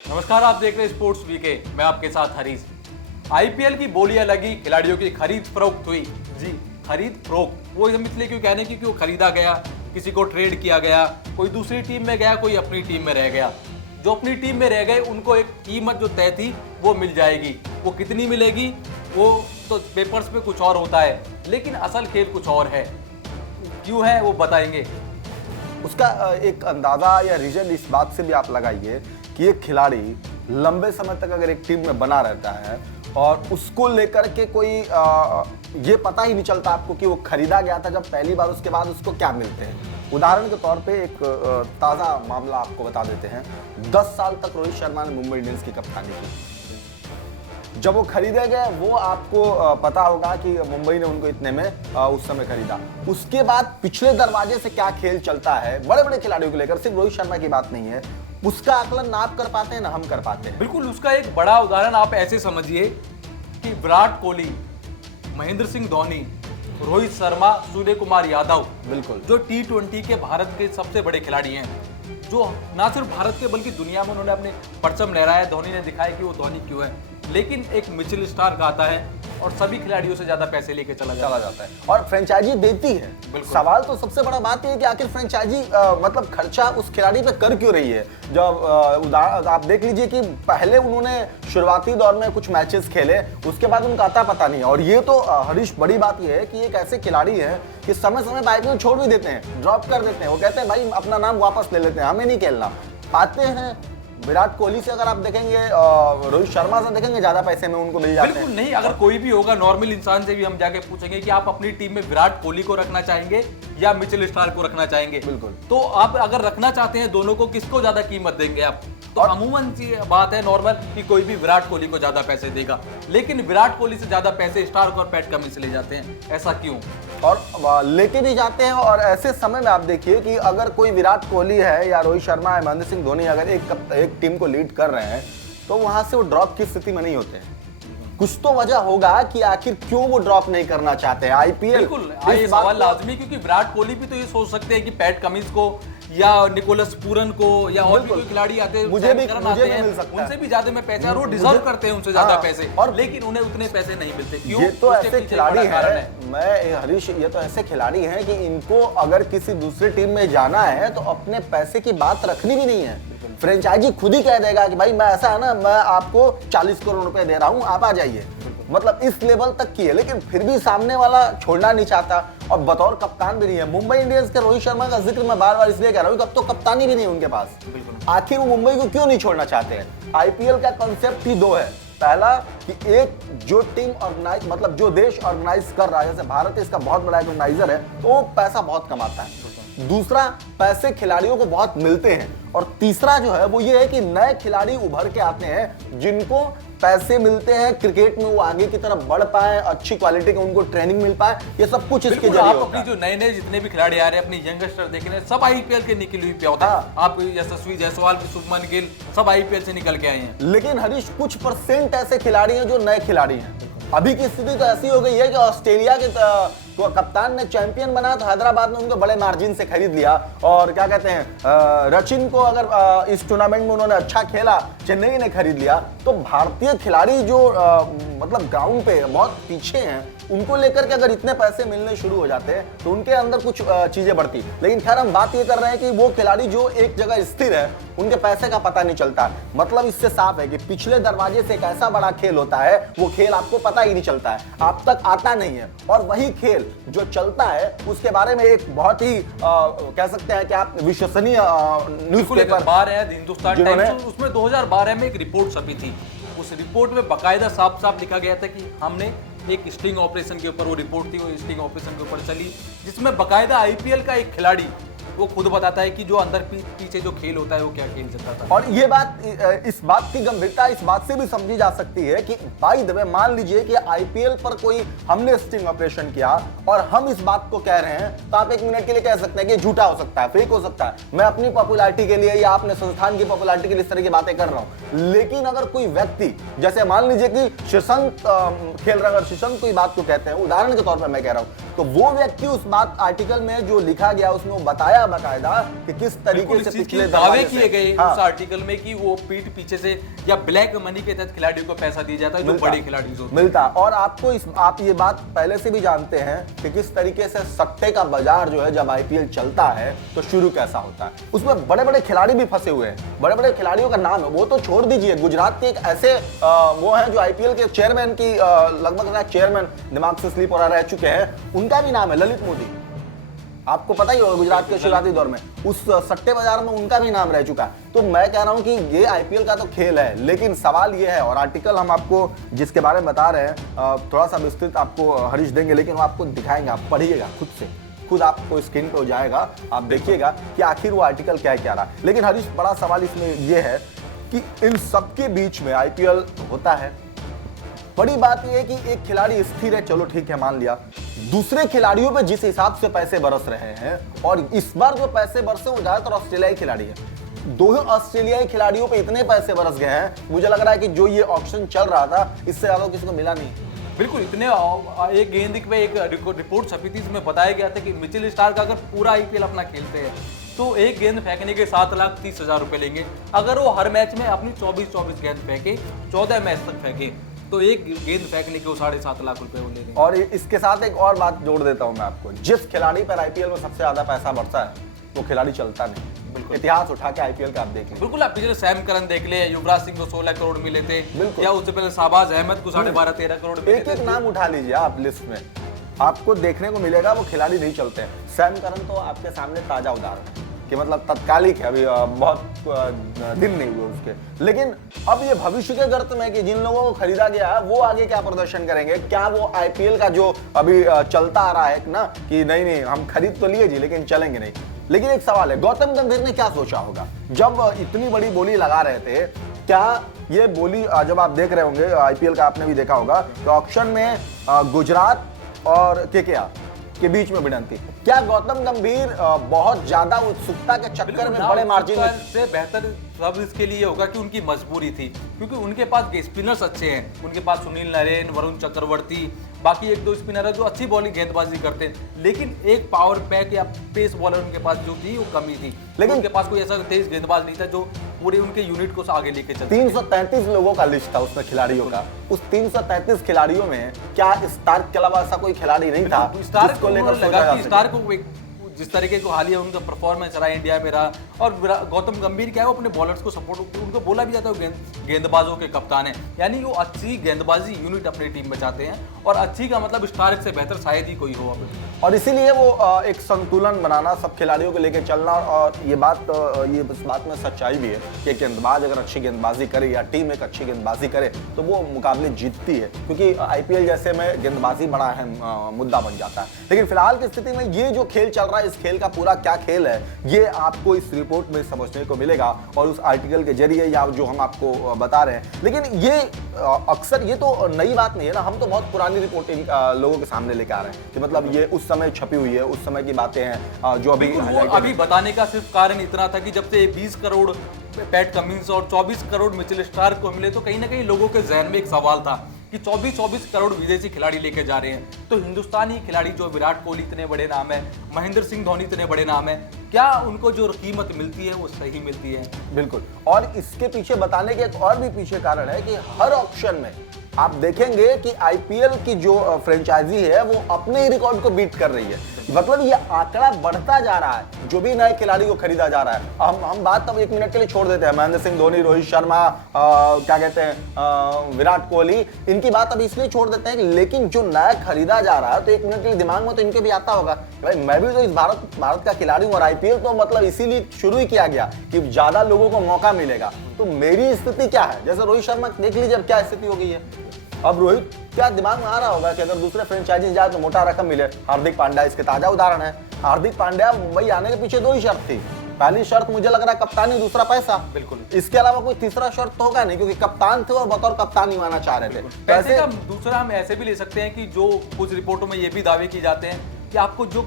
नमस्कार, आप देख रहे हैं स्पोर्ट्स वीके। मैं आपके साथ हरीश। आईपीएल की बोलियां लगी, खिलाड़ियों की खरीद फरोख्त हुई। जी, खरीद फरोख्त। वो हम इसलिए क्यों कहने क्योंकि वो खरीदा गया, किसी को ट्रेड किया गया, कोई दूसरी टीम में गया, कोई अपनी टीम में रह गया। जो अपनी टीम में रह गए उनको एक कीमत जो तय थी वो मिल जाएगी। वो कितनी मिलेगी वो तो पेपर्स पे कुछ और होता है, लेकिन असल खेल कुछ और है। क्यों है वो बताएंगे। उसका एक अंदाजा या रीजन इस बात से भी आप लगाइए कि एक खिलाड़ी लंबे समय तक अगर एक टीम में बना रहता है और उसको लेकर के कोई ये पता ही नहीं चलता आपको कि वो खरीदा गया था जब पहली बार, उसके बाद उसको क्या मिलते हैं। उदाहरण के तौर पे एक ताज़ा मामला आपको बता देते हैं। 10 साल तक रोहित शर्मा ने मुंबई इंडियंस की कप्तानी की। जब वो खरीदे गए वो आपको पता होगा कि मुंबई ने उनको इतने में उस समय खरीदा। उसके बाद पिछले दरवाजे से क्या खेल चलता है बड़े बड़े खिलाड़ियों को लेकर, सिर्फ रोहित शर्मा की बात नहीं है, उसका आकलन ना आप कर पाते हैं ना हम कर पाते हैं। बिल्कुल, उसका एक बड़ा उदाहरण आप ऐसे समझिए कि विराट कोहली, महेंद्र सिंह धोनी, रोहित शर्मा, सूर्य कुमार यादव, बिल्कुल, जो T20 के भारत के सबसे बड़े खिलाड़ी हैं, जो ना सिर्फ भारत के बल्कि दुनिया में उन्होंने अपने परचम लहराया। धोनी ने दिखाया कि वो धोनी क्यों है। लेकिन एक मिचेल स्टार्क आता है और सभी खिलाड़ियों से ज्यादा पैसे लेके चला जाता है और फ्रेंचाइजी देती है। सवाल तो सबसे बड़ा बात यह है कि आखिर फ्रेंचाइजी मतलब खर्चा उस खिलाड़ी पे कर क्यों रही है। जब आप देख लीजिए कि पहले उन्होंने शुरुआती दौर में कुछ मैचेस खेले, उसके बाद उनका आता पता नहीं। और ये तो हरीश बड़ी बात यह है कि एक ऐसे खिलाड़ी है कि समय समय पर आईपीएल छोड़ भी देते हैं, ड्रॉप कर देते हैं। वो कहते हैं भाई अपना नाम वापस ले लेते हैं, हमें नहीं खेलना। आते हैं विराट कोहली से अगर आप देखेंगे, रोहित शर्मा से देखेंगे, ज्यादा पैसे में उनको मिल जाते हैं। बिल्कुल नहीं, अगर कोई भी होगा नॉर्मल इंसान से भी हम जाके पूछेंगे कि आप अपनी टीम में विराट कोहली को रखना चाहेंगे या मिचेल स्टार्क को रखना चाहेंगे। बिल्कुल। तो आप अगर रखना चाहते हैं दोनों को, किसको ज्यादा कीमत देंगे आप? तो अमूमन सी बात है नॉर्मल कि कोई भी विराट कोहली को ज्यादा पैसे देगा, लेकिन विराट कोहली से ज्यादा पैसे स्टार्क और पैट कमिंस से ले जाते हैं। ऐसा क्यों? और लेके भी जाते हैं। और ऐसे समय में आप देखिए कि अगर कोई विराट कोहली है या रोहित शर्मा है, महेंद्र सिंह धोनी अगर एक टीम को लीड कर रहे हैं तो वहां से वो ड्रॉप की स्थिति में नहीं होते हैं। कुछ तो वजह होगा कि आखिर क्यों वो ड्रॉप नहीं करना चाहते हैं। आईपीएल बिल्कुल ये सवाल लाजमी, क्योंकि विराट कोहली भी तो ये सोच सकते हैं कि पैट कमिंस को या निकोलस पूरन को या और भी कोई खिलाड़ी आते हैं, मुझे भी मिल सकता है, उनसे भी ज्यादा मैं पैसे, और वो डिजर्व करते हैं उनसे ज्यादा पैसे, और लेकिन उन्हें उतने पैसे नहीं मिलते। क्यों? ये तो ऐसे खिलाड़ी हैं, मैं हरीश, ये तो ऐसे खिलाड़ी हैं कि इनको अगर किसी दूसरी टीम में जाना है तो अपने पैसे की बात रखनी भी नहीं है। फ्रेंचाइजी खुद ही कह देगा कि भाई मैं ऐसा है ना, मैं आपको 40 करोड़ रुपए दे रहा हूं, आप आ जाइए। मतलब इस लेवल तक की है, लेकिन फिर भी सामने वाला छोड़ना नहीं चाहता और बतौर कप्तान भी नहीं है। मुंबई इंडियंस के रोहित शर्मा का जिक्र मैं बार बार इसलिए कह रहा हूं कि अब तो कप्तानी भी नहीं है उनके पास। आखिर वो मुंबई को क्यों नहीं छोड़ना चाहते हैं? आईपीएल का कॉन्सेप्ट ही दो है। पहला कि एक जो टीम ऑर्गेनाइज, मतलब जो देश ऑर्गेनाइज कर रहा है, जैसे भारत इसका बहुत बड़ा ऑर्गेनाइजर है, तो वो पैसा बहुत कमाता है। दूसरा, पैसे खिलाड़ियों को बहुत मिलते हैं। और तीसरा जो है वो ये है कि नए खिलाड़ी उभर के आते हैं जिनको पैसे मिलते हैं, क्रिकेट में वो आगे की तरफ बढ़ पाए, अच्छी क्वालिटी के उनको ट्रेनिंग मिल पाए। ये सब कुछ इसके जरिए आप अपनी जो नए जितने भी खिलाड़ी आ रहे हैं, अपनी यंगस्टर देख रहे हैं, सब आईपीएल के निकली हुई प्योत है। आप यशस्वी जायसवाल, शुभमन गिल, सब आईपीएल से निकल के आए हैं। लेकिन हरीश कुछ परसेंट ऐसे खिलाड़ी हैं जो नए खिलाड़ी हैं। अभी की स्थिति तो ऐसी हो गई है कि ऑस्ट्रेलिया के तो कप्तान ने चैंपियन बना तो हैदराबाद ने उनको बड़े मार्जिन से खरीद लिया। और क्या कहते हैं, रचिन को अगर इस टूर्नामेंट में उन्होंने अच्छा खेला, चेन्नई ने खरीद लिया। तो भारतीय खिलाड़ी जो मतलब ग्राउंड पे बहुत पीछे हैं, उनको लेकर के अगर इतने पैसे मिलने शुरू हो जाते हैं तो उनके अंदर कुछ चीजें बढ़ती। लेकिन खैर हम बात ये कर रहे हैं कि वो खिलाड़ी जो एक जगह स्थिर है, उनके पैसे का पता नहीं चलता। मतलब इससे साफ है कि पिछले दरवाजे से एक ऐसा बड़ा खेल होता है, वो खेल आपको पता ही नहीं चलता है, आप तक आता नहीं है। और वही खेल जो चलता है उसके बारे में एक बहुत ही कह सकते हैं कि आप विश्वसनीय न्यूज़पेपर बार है हिंदुस्तान टाइम्स, उसमें 2012 में एक रिपोर्ट छपी थी। उस रिपोर्ट में बाकायदा साफ साफ लिखा गया था कि हमने एक स्टिंग ऑपरेशन के ऊपर, वो रिपोर्ट थी, वो स्टिंग ऑपरेशन के ऊपर चली, जिसमें बाकायदा आईपीएल का एक खिलाड़ी वो खुद बताता है कि जो अंदर पीछे जो खेल होता है वो क्या खेल सकता था। और ये बात, इस बात की गंभीरता इस बात से भी समझी जा सकती है कि बाय द वे मान लीजिए कि आईपीएल पर कोई हमने स्टिंग ऑपरेशन किया और हम इस बात को कह रहे हैं, तो आप एक मिनट के लिए कह सकते हैं कि झूठा हो सकता है, फेक हो सकता है, मैं अपनी पॉपुलैरिटी के लिए या अपने संस्थान की पॉपुलैरिटी के लिए इस तरह की बातें कर रहा हूं। लेकिन अगर कोई व्यक्ति, जैसे मान लीजिए कि शशांक खेल रहा है, शशांक कोई बात को कहते हैं, उदाहरण के तौर पर मैं कह रहा हूं, तो वो व्यक्ति उस बात आर्टिकल में जो लिखा गया उसमें वो बताया बकायदा कि किस बिल्कुल तरीके इस से चीज के पिछले दावे दरवाजे किए से- गए हाँ, उस आर्टिकल में कि वो पीठ पीछे से या ब्लैक मनी के तहत खिलाड़ियों को पैसा दिया जाता है जो बड़े खिलाड़ी होते हैं। मिलता। और आपको आप ये बात पहले से भी जानते हैं कि किस तरीके से सट्टे का बाजार जो है जब आईपीएल चलता है तो शुरू कैसा होता है। उसमें बड़े बड़े खिलाड़ी भी फंसे हुए हैं, बड़े बड़े खिलाड़ियों का नाम है, वो तो छोड़ दीजिए। गुजरात के एक ऐसे वो हैं जो आईपीएल के चेयरमैन की लगभग चेयरमैन दिमाग से स्लिप हो रह चुके हैं, उनका भी नाम है ललित मोदी। आपको पता ही होगा गुजरात के शुरुआती दौर में उस सट्टे बाजार में उनका भी नाम रह चुका है। तो मैं कह रहा हूं कि ये आईपीएल का तो खेल है, लेकिन सवाल ये है, और आर्टिकल हम आपको जिसके बारे में बता रहे हैं थोड़ा सा विस्तृत आपको हरीश देंगे, लेकिन वो आपको दिखाएंगे, आप पढ़िएगा खुद से, खुद आपको स्क्रीन पे हो जाएगा, आप देखिएगा कि आखिर वो आर्टिकल क्या क्या रहा। लेकिन हरीश, बड़ा सवाल इसमें ये है कि इन सबके बीच में आईपीएल होता है। बड़ी बात यह है कि एक खिलाड़ी स्थिर है, चलो ठीक है मान लिया, दूसरे खिलाड़ियों पे जिस हिसाब से पैसे बरस रहे हैं, और इस बार जो पैसे बरसे वो ज्यादातर ऑस्ट्रेलियाई खिलाड़ी है। दोनों ऑस्ट्रेलियाई खिलाड़ियों पे इतने पैसे बरस गए हैं, मुझे लग रहा है कि जो ये ऑक्शन चल रहा था इससे ज्यादा किसी को मिला नहीं। बिल्कुल इतने एक गेंद पे एक रिपोर्ट छपी थी जिसमें बताया गया था कि मिचेल स्टार्क का अगर पूरा आईपीएल अपना खेलते हैं तो एक गेंद फेंकने के 7,30,000 रुपए लेंगे। अगर वो हर मैच में अपनी 24 गेंद फेंके, 14 मैच तक फेंके, तो एक गेंद फेंकने के वो 7.5 लाख रुपए वो लेंगे। और इसके साथ एक और बात जोड़ देता हूं मैं आपको, जिस खिलाड़ी पर आईपीएल में सबसे ज्यादा पैसा बरसा है वो खिलाड़ी चलता नहीं। इतिहास उठा के आईपीएल का आप देख लीजिए। बिल्कुल, आप पिछले सैम करन देख ले, युवराज सिंह को 16 करोड़ मिले थे, बिल्कुल। या उससे पहले शाहबाज अहमद को 12.5-13 करोड़ मिले एक एक नाम उठा लीजिए आप लिस्ट में, आपको देखने को मिलेगा वो खिलाड़ी नहीं चलते हैं। सैम करन तो आपके सामने ताजा उदाहरण है कि मतलब तत्कालिक है, अभी बहुत दिन नहीं हुए उसके। लेकिन अब ये भविष्य के गर्त में कि जिन लोगों को खरीदा गया है वो आगे क्या प्रदर्शन करेंगे, क्या वो आईपीएल का जो अभी चलता आ रहा है ना कि नहीं हम खरीद तो लिए जी लेकिन चलेंगे नहीं। लेकिन एक सवाल है, गौतम गंभीर ने क्या सोचा होगा जब इतनी बड़ी बोली लगा रहे थे? क्या ये बोली जब आप देख रहे होंगे आईपीएल का, आपने भी देखा होगा कि ऑक्शन में गुजरात और केकेआर के बीच में भिड़ंती, क्या गौतम गंभीर बहुत ज्यादा उत्सुकता के चक्कर में बड़े मार्जिन से बेहतर सब इसके लिए होगा कि उनकी मजबूरी थी, क्योंकि उनके पास स्पिनर्स अच्छे हैं, उनके पास सुनील नरेन, वरुण चक्रवर्ती, बाकी एक दो स्पिनर है जो अच्छी बॉलिंग गेंदबाजी करते हैं, लेकिन एक पावर पैक या पेस बॉलर उनके पास जो थी वो कमी थी। लेकिन उनके पास कोई ऐसा तेज गेंदबाज नहीं था जो पूरे उनके यूनिट को आगे लेके चलते। 333 लोगों का लिस्ट था उसमें खिलाड़ियों का, उस 333 खिलाड़ियों में क्या स्टार्क के अलावा ऐसा कोई खिलाड़ी नहीं था स्टार्क को लेकर लगा कि स्टार्क को जिस तरीके को हालिया उनका परफॉर्मेंस रहा इंडिया में रहा, और गौतम गंभीर क्या है वो अपने बॉलर्स को सपोर्ट, उनको बोला भी जाता है गेंदबाजों के कप्तान है, यानी वो अच्छी गेंदबाजी यूनिट अपनी टीम में चाहते हैं, और अच्छी का मतलब स्टार्क से बेहतर शायद ही कोई हो अब। और इसीलिए वो एक संतुलन बनाना, सब खिलाड़ियों को लेकर चलना, और ये इस बात में सच्चाई भी है कि गेंदबाज अगर अच्छी गेंदबाजी करे या टीम एक अच्छी गेंदबाजी करे तो वो मुकाबले जीतती है, क्योंकि आईपीएल जैसे में गेंदबाजी बड़ा अहम मुद्दा बन जाता है। लेकिन फिलहाल की स्थिति में ये जो खेल चल रहा है, इस खेल का पूरा क्या खेल है ये आपको इस रिपोर्ट में समझने को मिलेगा और उस आर्टिकल के जरिए या जो हम आपको बता रहे हैं। लेकिन ये अक्सर ये तो नई बात नहीं है ना, हम तो बहुत पुरानी रिपोर्टिंग लोगों के सामने लेकर आ रहे हैं कि मतलब ये उस समय छपी हुई है, उस समय की बातें हैं जो अभी बताने का सिर्फ कारण इतना था कि जब से 20 करोड़ पैट कमिंस और 24 करोड़ मिचेल स्टार्क को मिले तो कहीं ना कहीं लोगों के जहन में एक सवाल था कि 24 करोड़ विदेशी खिलाड़ी लेके जा रहे हैं, तो हिंदुस्तानी खिलाड़ी जो विराट कोहली इतने बड़े नाम है, महेंद्र सिंह धोनी इतने बड़े नाम है, क्या उनको जो कीमत मिलती है वो सही मिलती है? बिल्कुल। और इसके पीछे बताने के एक और भी पीछे कारण है कि हर ऑक्शन में आप देखेंगे कि आईपीएल की जो फ्रेंचाइजी है वो अपने ही रिकॉर्ड को बीट कर रही है। मतलब ये आंकड़ा बढ़ता जा रहा है, जो भी नए खिलाड़ी को खरीदा जा रहा है। हम बात अब 1 मिनट के लिए छोड़ देते हैं, महेंद्र सिंह धोनी, रोहित शर्मा, क्या कहते हैं विराट कोहली, इनकी बात अब इसलिए छोड़ देते हैं, लेकिन जो नया खरीदा जा रहा है तो 1 मिनट के लिए दिमाग में तो इनके भी आता होगा भाई मैं भी तो इस भारत का खिलाड़ी हूँ, और आईपीएल तो मतलब इसीलिए शुरू ही किया गया कि ज्यादा लोगों को मौका मिलेगा, तो मेरी स्थिति क्या है? जैसे रोहित शर्मा देख लीजिए अब क्या स्थिति हो गई है। अब रोहित क्या दिमाग में आ रहा होगा कि अगर दूसरे फ्रेंचाइजी जाए तो मोटा रकम मिले। हार्दिक पांड्या इसके ताजा उदाहरण है। हार्दिक पांड्या मुंबई आने के पीछे 2 ही शर्त थी, पहली शर्त मुझे लग रहा है कप्तानी, दूसरा पैसा। बिल्कुल, इसके इसके अलावा कोई तीसरा शर्त तो होगा नहीं, क्योंकि कप्तान थे और बतौर कप्तान निभाना चाह रहे थे। पैसे का दूसरा हम ऐसे भी ले सकते हैं कि जो कुछ रिपोर्टों में ये भी दावे किए जाते हैं कि आपको जो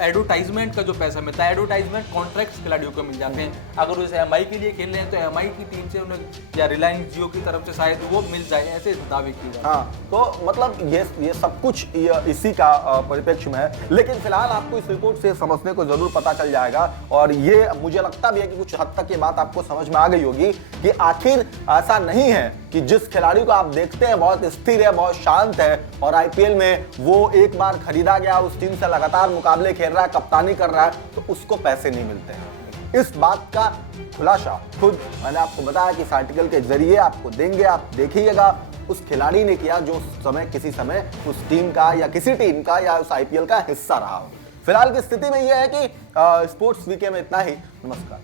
एडवर्टाइजमेंट का जो पैसा मिलता है, एडवर्टाइजमेंट कॉन्ट्रैक्ट्स खिलाड़ियों को मिल जाते हैं। अगर वो एमआई के लिए खेल रहे हैं तो एमआई की टीम से उन्हें, या रिलायंस जियो की तरफ से शायद वो मिल जाए, ऐसे दावे किए जाते हैं। हाँ, तो मतलब ये सब कुछ इसी का परिप्रेक्ष्य में है। लेकिन फिलहाल आपको इस रिपोर्ट से समझने को जरूर पता चल जाएगा, और ये मुझे लगता भी है कि कुछ हद तक ये बात आपको समझ में आ गई होगी कि आखिर ऐसा नहीं है कि जिस खिलाड़ी को आप देखते हैं बहुत स्थिर है, बहुत शांत है, और आईपीएल में वो एक बार खरीदा गया, उस टीम से लगातार मुकाबले खेल रहा है, कप्तानी कर रहा है, तो उसको पैसे नहीं मिलते हैं। इस बात का खुलासा खुद मैंने आपको बताया कि इस आर्टिकल के जरिए आपको देंगे, आप देखिएगा। उस खिलाड़ी ने किया जो किसी समय उस टीम का या किसी टीम का या उस आईपीएल का हिस्सा रहा हो। फिलहाल की स्थिति में यह है कि स्पोर्ट्स वीके में इतना ही। नमस्कार।